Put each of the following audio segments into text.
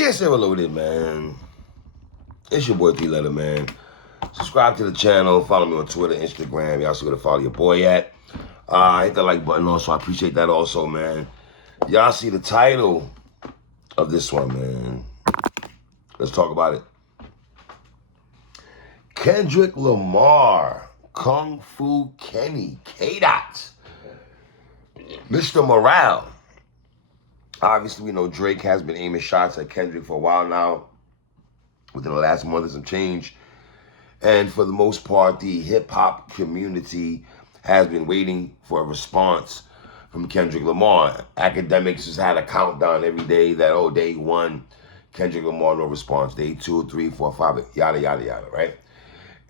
PSA Reloaded, man. It's your boy T-Letter, man. Subscribe to the channel. Follow me on Twitter, Instagram. Y'all see where to follow your boy at. Hit the like button also. I appreciate that also, man. Y'all see the title of this one, man. Let's talk about it. Kendrick Lamar, Kung Fu Kenny, K-Dot, Mr. Morale. Obviously, we know Drake has been aiming shots at Kendrick for a while now. Within the last month and some change. And for the most part, the hip-hop community has been waiting for a response from Kendrick Lamar. Academics has had a countdown every day that, oh, day one, Kendrick Lamar, no response. Day 2, 3, 4, 5, yada, yada, yada, right?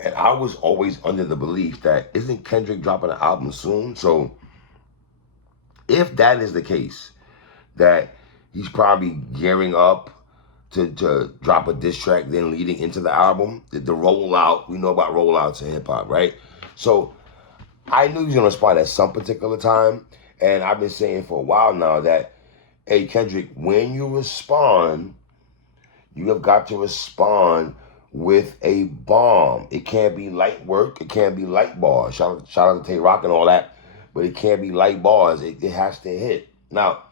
And I was always under the belief that, isn't Kendrick dropping an album soon? So if that is the case, that he's probably gearing up to drop a diss track, then leading into the album, the rollout, we know about rollouts in hip-hop, right? So I knew he was going to respond at some particular time, and I've been saying for a while now that, hey, Kendrick, when you respond, you have got to respond with a bomb. It can't be light work. It can't be light bars. Shout out to Tay Rock and all that, but it can't be light bars. It has to hit. Now,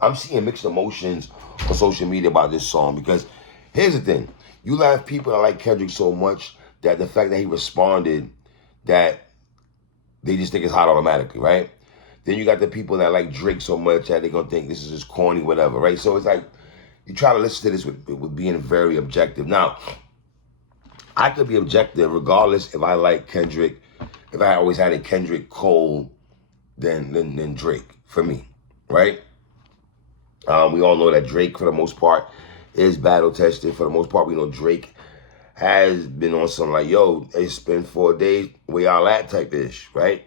I'm seeing mixed emotions on social media about this song because here's the thing. You have people that like Kendrick so much that the fact that he responded, that they just think it's hot automatically, right? Then you got the people that like Drake so much that they're going to think this is just corny, whatever, right? So it's like you try to listen to this with being very objective. Now, I could be objective regardless if I like Kendrick, if I always had a Kendrick Cole than Drake for me, right? We all know that Drake, for the most part, is battle-tested. For the most part, we know Drake has been on some like, yo, it's been 4 days, where y'all at type-ish, right?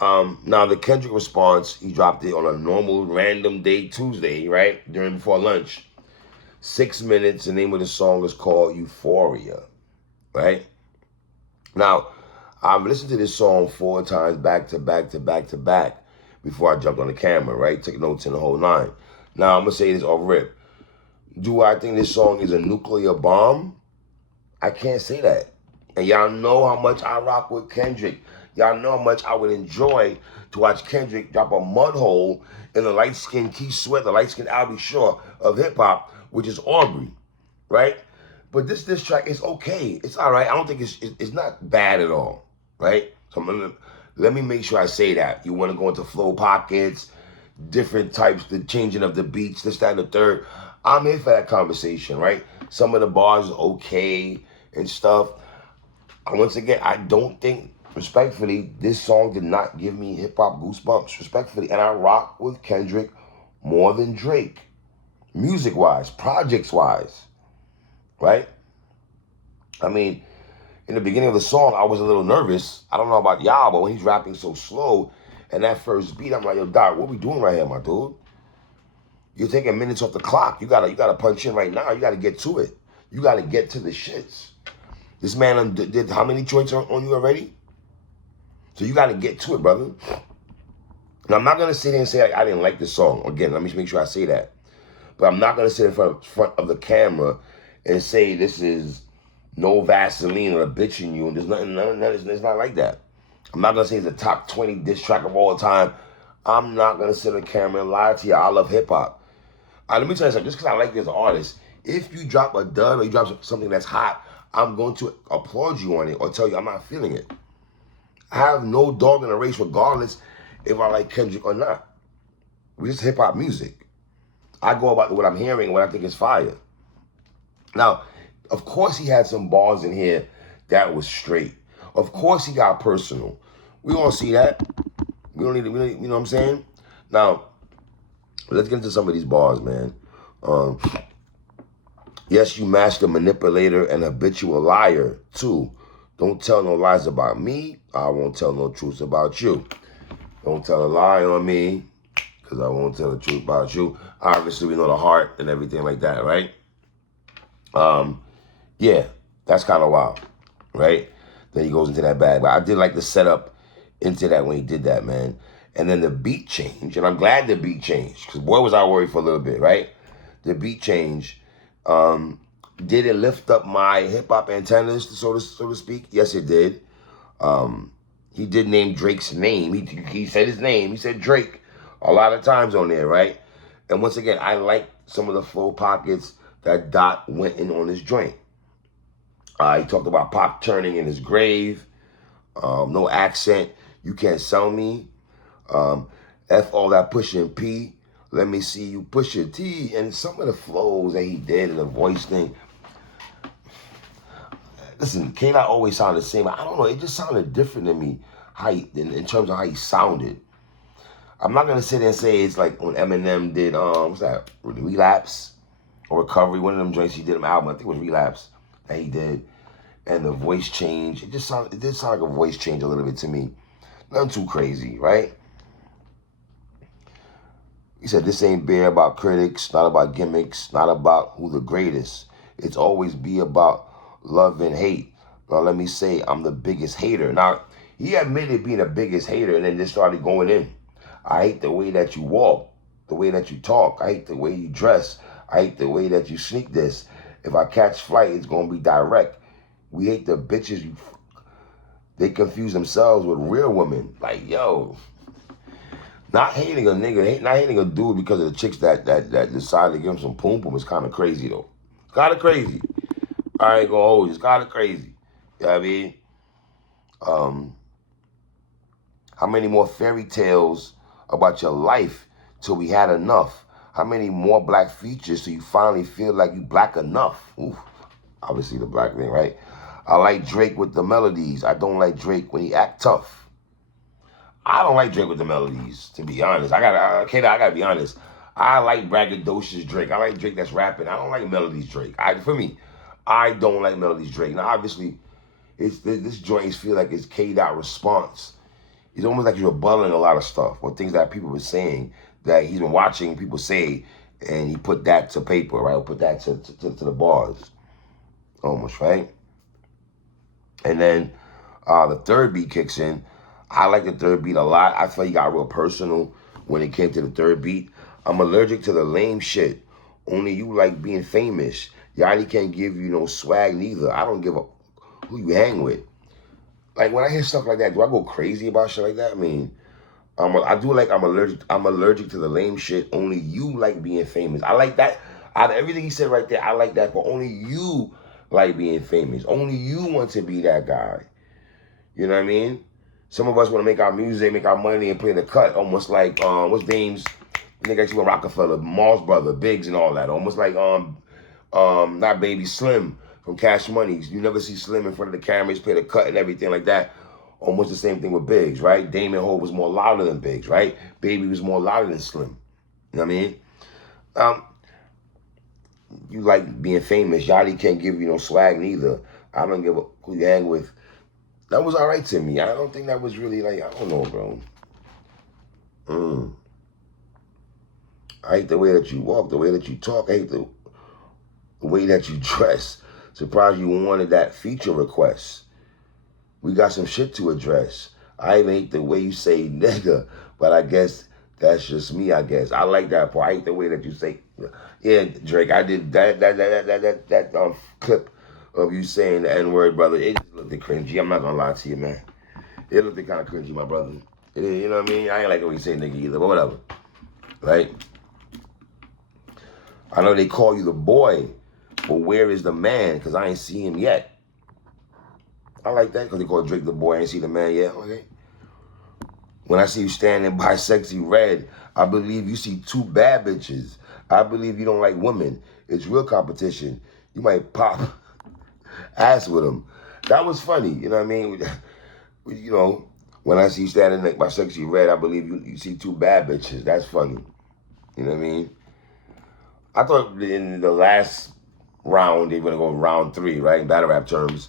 Now, the Kendrick response, he dropped it on a normal random day, Tuesday, right? Before lunch. 6 minutes, the name of the song is called Euphoria, right? Now, I've listened to this song 4 times back to back before I jumped on the camera, right? Took notes in the whole 9. Now, I'm going to say this off rip. Do I think this song is a nuclear bomb? I can't say that. And y'all know how much I rock with Kendrick. Y'all know how much I would enjoy to watch Kendrick drop a mud hole in the light-skinned Keith Sweat, the light-skinned Albie Shaw of hip-hop, which is Aubrey, right? But this track is okay. It's all right. I don't think it's not bad at all, right? So let me make sure I say that. You want to go into flow pockets, different types, the changing of the beats, this, that, and the third. I'm here for that conversation, right? Some of the bars are okay and stuff. Once again, I don't think, respectfully, this song did not give me hip-hop goosebumps, respectfully. And I rock with Kendrick more than Drake, music-wise, projects-wise, right? I mean, in the beginning of the song, I was a little nervous. I don't know about y'all, but when he's rapping so slow, and that first beat, I'm like, yo, Doc, what we doing right here, my dude? You're taking minutes off the clock. You gotta punch in right now. You gotta get to it. You gotta get to the shits. This man did how many joints on you already? So you gotta get to it, brother. And I'm not gonna sit here and say like, I didn't like this song. Again, let me make sure I say that. But I'm not gonna sit in front of the camera and say this is no Vaseline or a bitch in you. And there's nothing, it's not like that. I'm not gonna say it's the top 20 diss track of all time. I'm not gonna sit on the camera and lie to you. I love hip hop. Let me tell you something. Just because I like you as an artist, if you drop a dud or you drop something that's hot, I'm going to applaud you on it or tell you I'm not feeling it. I have no dog in the race regardless if I like Kendrick or not. We just hip hop music. I go about what I'm hearing and what I think is fire. Now, of course he had some bars in here that was straight. Of course he got personal. We all see that. We don't need to, you know what I'm saying? Now, let's get into some of these bars, man. Yes, you master manipulator and habitual liar, too. Don't tell no lies about me. I won't tell no truths about you. Don't tell a lie on me, because I won't tell the truth about you. Obviously, we know the heart and everything like that, right? Yeah, that's kind of wild, right? Then he goes into that bag. But I did like the setup into that when he did that, man. And then the beat changed, and I'm glad the beat changed, because boy, was I worried for a little bit, right? the beat change, did it lift up my hip hop antennas, so to speak? Yes, it did. He did name Drake's name. He said his name. He said Drake a lot of times on there, right? And once again, I like some of the flow pockets that Dot went in on this joint. He talked about Pop turning in his grave. No accent. You can't sell me. F all that pushing P. Let me see you push your T. And some of the flows that he did and the voice thing. Listen, K-Dot always sounded the same. I don't know. It just sounded different to me in terms of how he sounded. I'm not going to sit there and say it's like when Eminem did, what's that? Relapse or Recovery. One of them joints he did an album. I think it was Relapse that he did. And the voice change. It did sound like a voice change a little bit to me. Nothing too crazy, right? He said, this ain't beer about critics, not about gimmicks, not about who the greatest. It's always be about love and hate. Now, let me say, I'm the biggest hater. Now, he admitted being the biggest hater and then just started going in. I hate the way that you walk, the way that you talk. I hate the way you dress. I hate the way that you sneak this. If I catch flight, it's going to be direct. We hate the bitches. They confuse themselves with real women. Like, yo. Not hating a nigga, not hating a dude because of the chicks that decided to give him some poom poom is kind of crazy though. Kind of crazy. I ain't gonna hold you. It's kind of crazy. You know what I mean? How many more fairy tales about your life till we had enough? How many more black features till you finally feel like you black enough? Ooh, obviously the black thing, right? I like Drake with the melodies. I don't like Drake when he act tough. I don't like Drake with the melodies, to be honest. I gotta be honest. I like braggadocious Drake. I like Drake that's rapping. I don't like melodies Drake. For me, I don't like melodies Drake. Now, obviously, this joint feel like it's K-Dot response. It's almost like he's rebutting a lot of stuff or things that people were saying that he's been watching people say, and he put that to paper, right? Or put that to the bars, almost, right? And then the third beat kicks in. I like the third beat a lot. I feel he got real personal when it came to the third beat. I'm allergic to the lame shit. Only you like being famous. Yachty can't give you no swag neither. I don't give a who you hang with. Like when I hear stuff like that, do I go crazy about shit like that? I mean, I'm allergic to the lame shit. Only you like being famous. I like that. Out of everything he said right there, I like that. But only you like being famous. Only you want to be that guy. You know what I mean? Some of us want to make our music, make our money, and play in the cut. Almost like, what's Dame's nigga actually with Rockefeller, Mars Brother, Biggs, and all that. Almost like, not Baby Slim from Cash Money. You never see Slim in front of the cameras, play the cut and everything like that. Almost the same thing with Biggs, right? Damon Ho was more louder than Biggs, right? Baby was more louder than Slim. You know what I mean? You like being famous. Yachty can't give you no swag neither. I don't give a who you hang with. That was all right to me. I don't think that was really like, I don't know, bro. I hate the way that you walk, the way that you talk. I hate the way that you dress. Surprised you wanted that feature request. We got some shit to address. I even hate the way you say nigga, but I guess that's just me, I guess. I like that part. I hate the way that you say, yeah, Drake, I did that clip of you saying the N-word, brother. It just looked cringy. I'm not gonna lie to you, man. It looked kind of cringy, my brother. You know what I mean? I ain't like the way you say nigga either, but whatever. Right? I know they call you the boy, but where is the man? Because I ain't seen him yet. I like that because they call Drake the boy. I ain't see the man yet. Okay. When I see you standing by Sexy Red, I believe you see two bad bitches. I believe you don't like women. It's real competition. You might pop ass with them. That was funny. You know what I mean? You know, when I see you standing by Sexy Red, I believe you see two bad bitches. That's funny. You know what I mean? I thought in the last round, they were going to go round 3, right? In battle rap terms.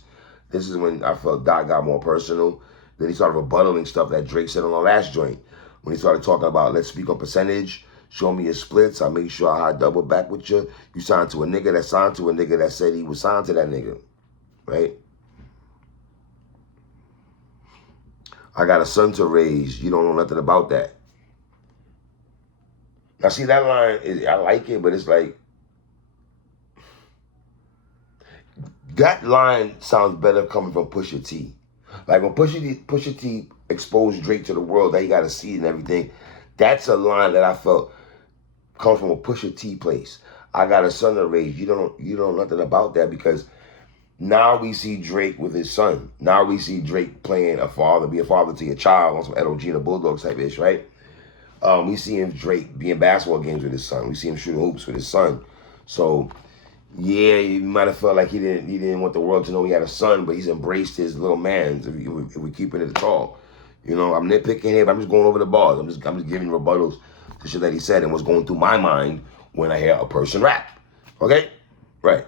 This is when I felt Doc got more personal. Then he started rebuttaling stuff that Drake said on the last joint. When he started talking about, let's speak on percentage, show me your splits, I'll make sure I double back with you. You signed to a nigga that signed to a nigga that said he was signed to that nigga, right? I got a son to raise. You don't know nothing about that. Now, see, that line, I like it, but it's like, That line sounds better coming from Pusha T. Like when Pusha T exposed Drake to the world that he got a seed and everything, that's a line that I felt comes from a Pusha T place. I got a son to raise. You don't know nothing about that because now we see Drake with his son. Now we see Drake playing a father, be a father to your child on some LOG and the Bulldogs type ish, right? We see him Drake be in basketball games with his son. We see him shooting hoops with his son. So yeah, you might have felt like he didn't want the world to know he had a son, but he's embraced his little man. If we keep it at the talk, you know, I'm nitpicking here, but I'm just going over the bars. I'm just giving rebuttals to shit that he said and what's going through my mind when I hear a person rap. Okay, right?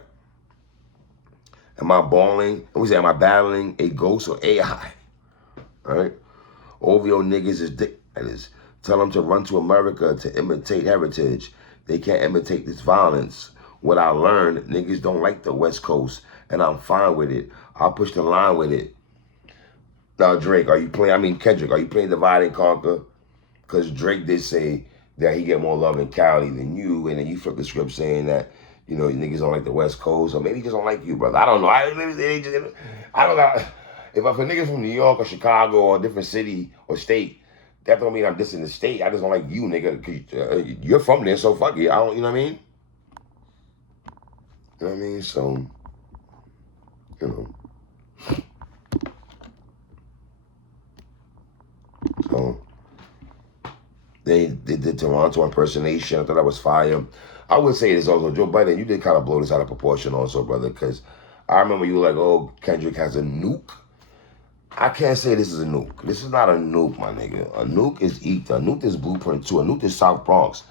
Am I balling? And we say, am I battling a ghost or AI? All right. OVO niggas is dictators. Tell them to run to America to imitate heritage. They can't imitate this violence. What I learned, niggas don't like the West Coast, and I'm fine with it. I'll push the line with it. Now, Drake, Kendrick, are you playing Divide and Conquer? Because Drake did say that he get more love in Cali than you, and then you flip the script saying that, you know, niggas don't like the West Coast, or maybe he just don't like you, brother. I don't know. I don't got. If a nigga from New York or Chicago or a different city or state, that don't mean I'm dissing the state. I just don't like you, nigga. Cause, you're from there, so fuck it. I don't. You know what I mean? You know what I mean? So, you know. So they did Toronto impersonation. I thought that was fire. I would say this also, Joe Biden, you did kind of blow this out of proportion also, brother, because I remember you were like, oh, Kendrick has a nuke. I can't say this is a nuke. This is not a nuke, my nigga. A nuke is Ether. A nuke is Blueprint 2. A nuke is South Bronx.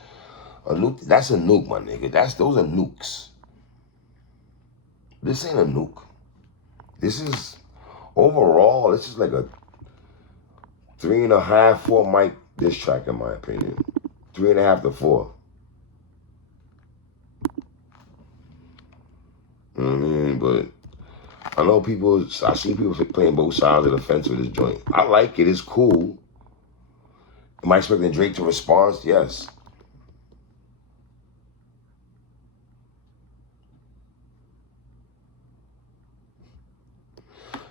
A nuke, that's a nuke, my nigga. Those are nukes. This ain't a nuke. This is, overall, this is like a 3.5, 4 mic diss track, in my opinion. 3.5 to 4. You know what I mean? But I know I see people playing both sides of the fence with this joint. I like it. It's cool. Am I expecting Drake to respond? Yes.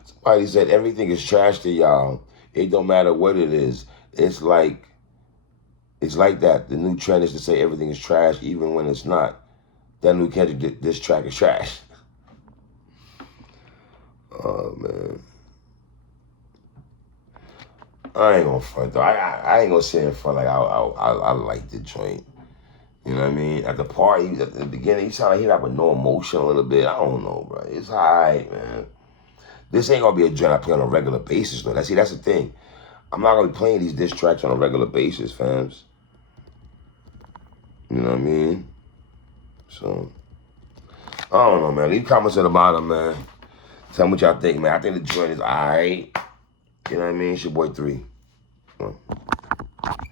Somebody said everything is trash to y'all. It don't matter what it is. It's like that. The new trend is to say everything is trash even when it's not. That new Kendrick, this track is trash. Oh, man. I ain't gonna front though. I ain't gonna sit in front like I like the joint. You know what I mean? At the party, at the beginning, he sounded like he had with no emotion a little bit. I don't know, bro. It's alright, man. This ain't gonna be a joint I play on a regular basis, though. That's the thing. I'm not gonna be playing these diss tracks on a regular basis, fams. You know what I mean? So, I don't know, man. Leave comments at the bottom, man. Tell me what y'all think, man. I think the joint is alright. You know what I mean? It's your boy 3.